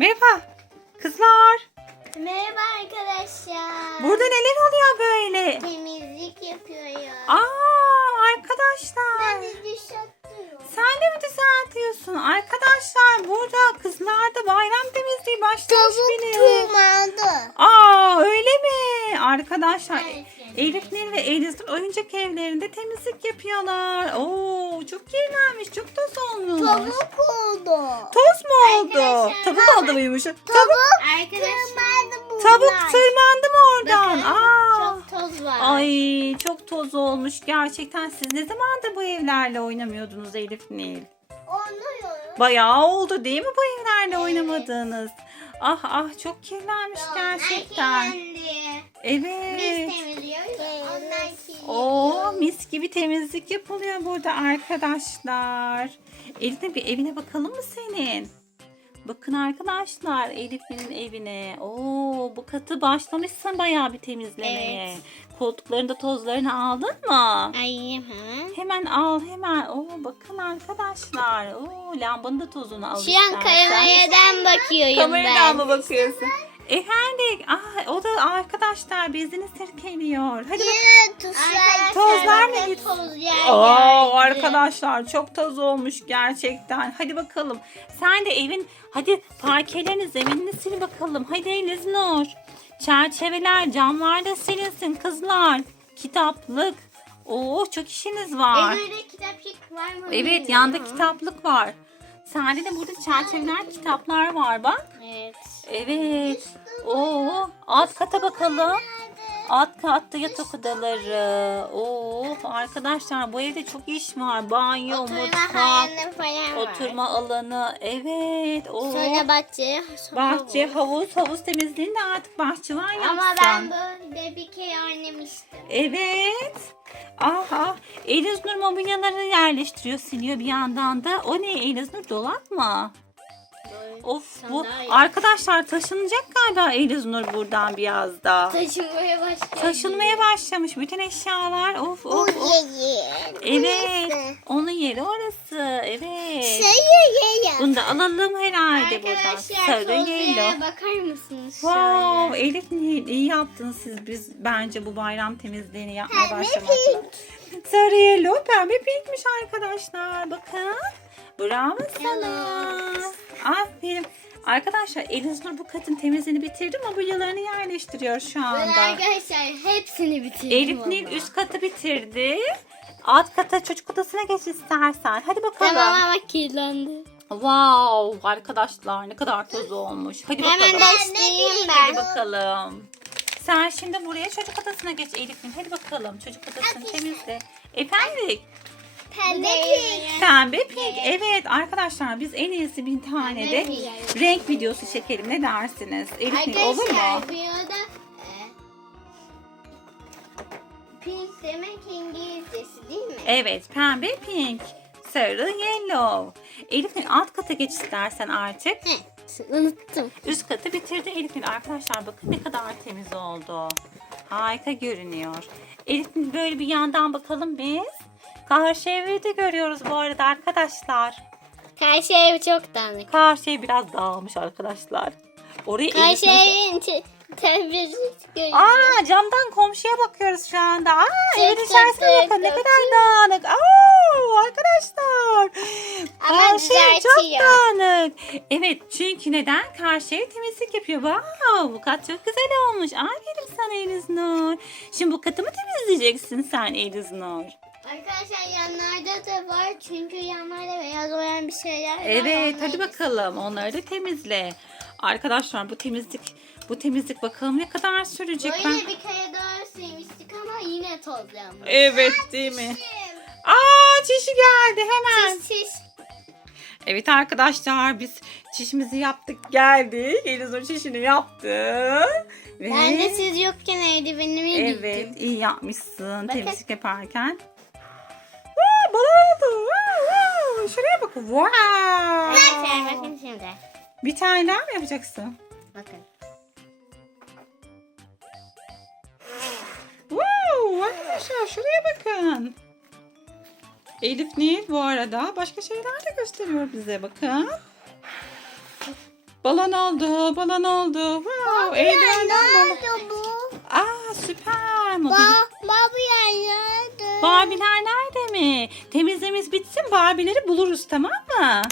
Merhaba kızlar. Merhaba arkadaşlar. Burada neler oluyor böyle? temizlik yapıyoruz. Aa arkadaşlar. Ben de duş atıyorum. Sen de mi düzeltiyorsun? Arkadaşlar burada kızlar da bayram temizliği başlamış bile. tırmandı. Aa öyle mi? Arkadaşlar Evet. Elif Nil ve Eliz'in oyuncak evlerinde temizlik yapıyorlar. Oo çok kirlenmiş, çok toz olmuş. Tavuk oldu. Toz mu oldu? Arkadaşlar, Tavuk oldu muymuş? Tavuk, Arkadaşlar. Tırmandı bunlar. tavuk tırmandı mı oradan? Bakın, Aa. Çok toz var. Ay çok toz olmuş gerçekten. Siz ne zamandır bu evlerle oynamıyordunuz Elif Nil? Oynuyoruz. Bayağı oldu değil mi bu evlerle oynamadığınız? Ah ah çok kirlenmiş gerçekten. Biz Evet. temizliyoruz. Onlar kirli. Oo mis gibi temizlik yapılıyor burada arkadaşlar. Elif'in bir evine bakalım mı senin? Bakın arkadaşlar Elif'in evine. Oo bu katı başlamışsın bayağı bir temizlemeye. Koltuklarında tozlarını aldın mı? Ay hemen. Al hemen. Oo bakın arkadaşlar. Oo lambanın da tozunu al. Şu an kameradan bakıyorum Kameradan ben. mı bakıyorsun? Efendim, ah, o da arkadaşlar bezini sirkeliyor. Hadi bak. Tozlar mı gitti? Oo arkadaşlar çok toz olmuş gerçekten. Hadi bakalım. Sen de evin hadi parkelerini zeminini sil bakalım. Hadi Eliz Nur. Çerçeveler camlar da silinsin kızlar. Kitaplık. Oo çok işiniz var. Evde kitapçık var mı? Evet yanda kitaplık var. Sende de burada çerçeveler kitaplar var bak. Evet. Evet. Oo alt kata bakalım. Alt katta yatak odaları. Oo arkadaşlar bu evde çok iş var. Banyo, Oturma mutfak, falan var. oturma alanı. Evet. Oo. Sonra bahçe. sonra Bahçe, havuz. havuz, temizliğini de artık bahçıvan yapsın. Ama ben böyle bir kere oynamıştım. Evet. Aha. Eliz Nur mobilyaları yerleştiriyor, siliyor bir yandan da. O ne Eliz Nur dolap mı? Of bu Sandalye. arkadaşlar taşınacak galiba Eliz Nur buradan biraz da. Taşınmaya başladı. Taşınmaya başlamış bütün eşyalar. Of of of. Evet. Onun yeri orası. Evet. Şey yeri. Bunu da alalım herhalde buradan. Arkadaşlar Sarı yellow. tozlara bakar mısınız? Wow? Elif Nil iyi yaptınız siz. Biz bence bu bayram temizliğini yapmaya başlamak. Sarı yellow, pembe pinkmiş arkadaşlar. Bakın. Bravo sana. Aferin. Arkadaşlar Eliznur bu katın temizliğini bitirdi. Mobilyalarını yerleştiriyor şu Ben anda. arkadaşlar hepsini bitirdim Elif Nil ama. üst katı bitirdi. Alt kata çocuk odasına geç istersen. Hadi bakalım. Tamam ama kirlendi. Wow arkadaşlar ne kadar toz olmuş. Hadi bakalım. Hemen Hadi ben. bakalım. Sen şimdi buraya çocuk odasına geç Elif'in. Hadi bakalım çocuk odasını temizle. Efendim? Pembe pink. Pembe pink. Evet arkadaşlar biz en iyisi bir tane de renk videosu çekelim. Ne dersiniz? Elif'in olur mu? Arkadaşlar arada e, pink demek İngilizcesi değil mi? Evet pembe pink. Sarı yellow. Elif'in alt kata geç istersen artık. Unuttum. Üst katı bitirdi Elif'in. Arkadaşlar bakın ne kadar temiz oldu. Harika görünüyor. Elif'in böyle bir yandan bakalım biz. Karşı evi de görüyoruz bu arada arkadaşlar. Karşı ev çok dağınık. Karşı ev biraz dağılmış arkadaşlar. Oraya Elif Karşı evin te- televizyon görüyor. Aa camdan komşuya bakıyoruz şu anda. Aa evin Tık içerisine bakın ne kadar dağınık. Aa arkadaşlar. Ama Karşı ev çok düzeltiyor. dağınık. Evet çünkü neden? Karşı ev temizlik yapıyor. Wow bu kat çok güzel olmuş. Aferin sana Eliz Nur. Şimdi bu katı mı temizleyeceksin sen Eliz Nur? Arkadaşlar yanlarda da var çünkü yanlarda beyaz olan bir şeyler var. Evet Onları hadi bakalım onları da temizle. Arkadaşlar bu temizlik bu temizlik bakalım ne kadar sürecek. Böyle Ben... bir kere daha silmiştik ama yine toz yanmış. Evet değil mi? Aa çişi geldi hemen. Çiş çiş. Evet arkadaşlar biz çişimizi yaptık geldik. Elizur çişini yaptı. Ve... Ben de siz yokken eldivenimi Evet giydim. iyi yapmışsın Bakın. temizlik yaparken. Oldu. Şuraya bakın. Wow. Arkadaşlar bakın şimdi. Bir tane daha mı yapacaksın? Bakın. Wow, arkadaşlar şuraya bakın. Elif Nil bu arada başka şeyler de gösteriyor bize bakın. Balon oldu, balon oldu. Wow, eldivenden balon. Nerede bu? Aa süper. Ba Barbie nerede? Barbiler nerede mi? Temizlememiz bitsin Barbileri buluruz tamam mı?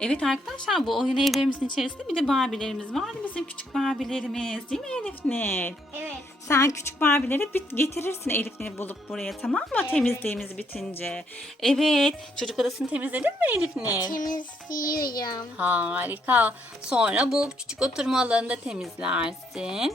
Evet arkadaşlar bu oyun evlerimizin içerisinde bir de Barbilerimiz var. Bizim küçük Barbilerimiz değil mi Elif Nil? Evet. Sen küçük Barbileri bit getirirsin Elif Nil'i bulup buraya tamam mı? Evet. Temizliğimiz bitince. Evet. Çocuk odasını temizledin mi Elif Nil? Temizliyorum. Harika. Sonra bu küçük oturma alanını da temizlersin.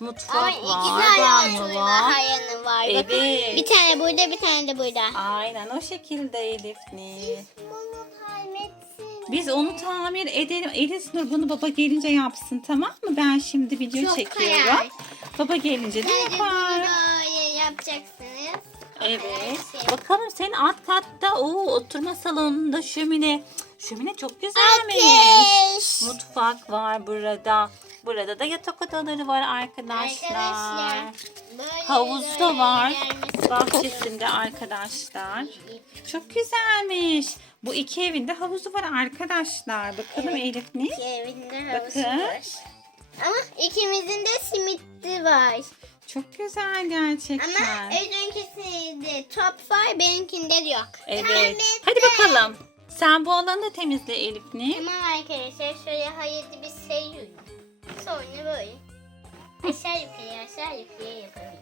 Mutfak Ama iki var, tane banyo oturma var. hayanı var. Bakın, Evet. Bir tane burada bir tane de burada. Aynen o şekilde Elif Nil. Bunu halletsin. Biz onu tamir edelim. Elif Nur bunu baba gelince yapsın tamam mı? Ben şimdi video Çok çekiyorum. kolay. Baba gelince de Sadece bunu yapar. böyle yapacaksınız. Evet. Evet. Bakalım senin alt katta o oturma salonunda şömine. Şömine çok güzelmiş. Ateş. Mutfak var burada. Burada da yatak odaları var arkadaşlar. Arkadaşlar. Havuz da var. Bahçesinde arkadaşlar. Çok güzelmiş. Bu iki evinde havuzu var arkadaşlar. Bakalım Elif ne? İki evinde havuzu Bakın. var. Ama ikimizin de simitli var. Çok güzel Ama gerçekten. Özünkisinde top var, benimkinde yok. Evet. Hadi bakalım. Sen bu alanı da temizle Elif ne? Tamam arkadaşlar şöyle hayırlı bir sayıyorum. Sonra böyle aşağı yukarı aşağı yukarı yapalım.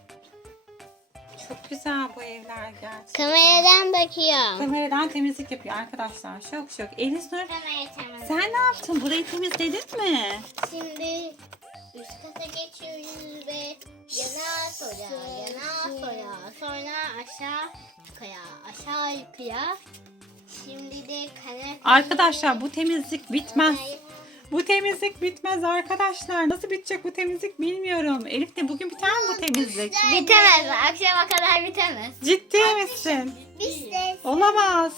Çok güzel bu evler gerçekten. Kameradan bakıyorum. Kameradan temizlik yapıyor arkadaşlar. Şok şok. Elis Nur Kamera tamam. sen ne yaptın? Burayı temizledin mi? Şimdi üst kata geçiyoruz ve yana sonra yana sonra sonra aşağı yukarı aşağı yukarı. Şimdi de kanal Arkadaşlar bu temizlik bitmez. Bu temizlik bitmez arkadaşlar. Nasıl bitecek bu temizlik bilmiyorum. Elif de bugün biter mi bu temizlik? Bitemez. Akşama kadar bitemez. Ciddi misin? Biz de Olamaz.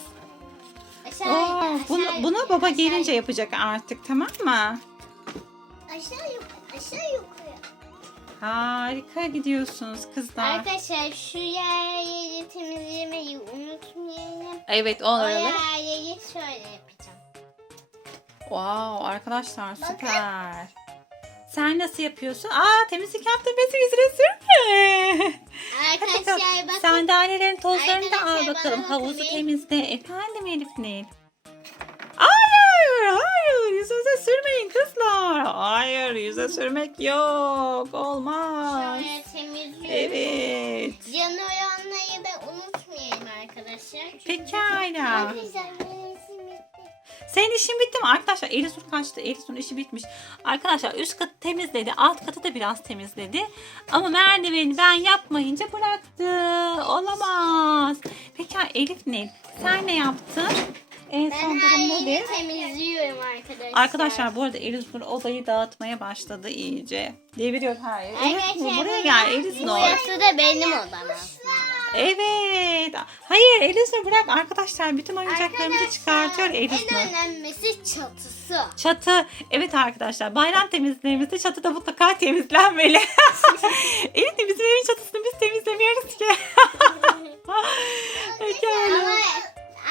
aşağı Oo, bunu, aşağı bunu yukarı, baba aşağı gelince yapacak artık tamam mı? Aşağı yukarı, aşağı yukarı. Harika gidiyorsunuz kızlar. Arkadaşlar şu yerleri temizlemeyi unutmayalım. Evet O oraları. yerleri şöyle yapacağım. Wow arkadaşlar süper. Sen nasıl yapıyorsun? Aa temizlik yaptın besi yüzüne sürme. Arkadaşlar bakın. Sandalyelerin tozlarını da al bakalım. Havuzu bakın. temizle. Efendim Elif Nil. Sürmeyin kızlar. Hayır, yüze sürmek yok. Olmaz. Şöyle temizliyorum. Evet. Can oranları da unutmayalım arkadaşlar. Çünkü Pekala. Senin işin bitti mi arkadaşlar? Elisur kaçtı. Elisur'un işi bitmiş. Arkadaşlar üst katı temizledi. Alt katı da biraz temizledi. Ama merdiveni ben yapmayınca bıraktı. Olamaz. Peki Elif Nil sen ne yaptın? En son Ben durum her nedir? yeri temizliyorum arkadaşlar. Arkadaşlar bu arada Elisur odayı dağıtmaya başladı iyice. Deviriyor her yeri. Elif Nur, Arkadaşlar, buraya gel Elis Nur. Burası da benim odam. Evet. Hayır Elis Nur bırak arkadaşlar bütün oyuncaklarımızı çıkartıyor Elis Nur. En önemlisi çatısı. Çatı. Evet arkadaşlar bayram temizliğimizde çatıda mutlaka temizlenmeli. Elif de bizim evin çatısını biz temizlemiyoruz ki. Pekala. Ama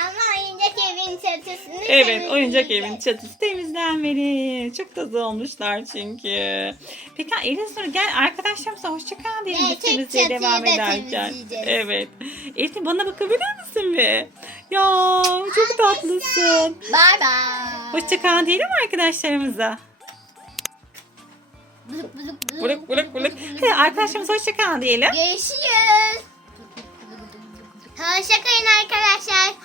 ama oyuncak evin çatısını Evet oyuncak evin çatısı temizlenmeli. Çok taze olmuşlar çünkü. Peki Elif Nur gel arkadaşlarımıza hoşça kal diyelim Evet, biz temizliğe devam da ederken. Evet. Elif bana bakabilir misin bir? Ya çok tatlısın. Bye bye. Hoşça kal diyelim arkadaşlarımıza? Bılık bılık bılık. Bulık bulık bulık. Hadi arkadaşlarımıza hoşça kal diyelim. Görüşürüz. Hoşçakalın arkadaşlar.